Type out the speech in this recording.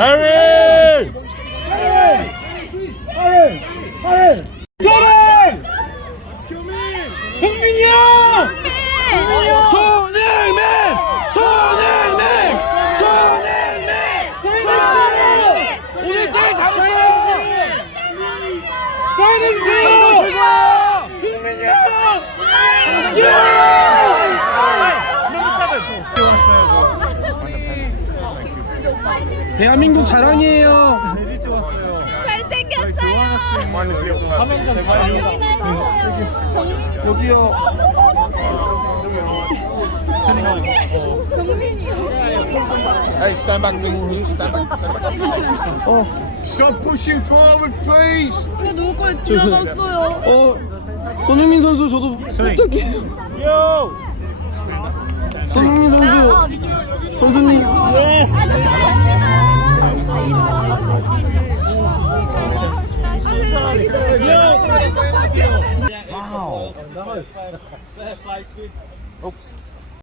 해리! 손흥민! 손흥민! 손흥민! 오늘 제일 잘했어요! 항상 대한민국 자랑이에요. 잘생겼어요. 여기요. Hey, stand back, please. please. Stand back. Stand back. 어, Stop pushing forward, please. 이거 누구 거에 들어갔어요. 어, 손흥민 선수 저도 부탁해요. 손 no. Fair play to.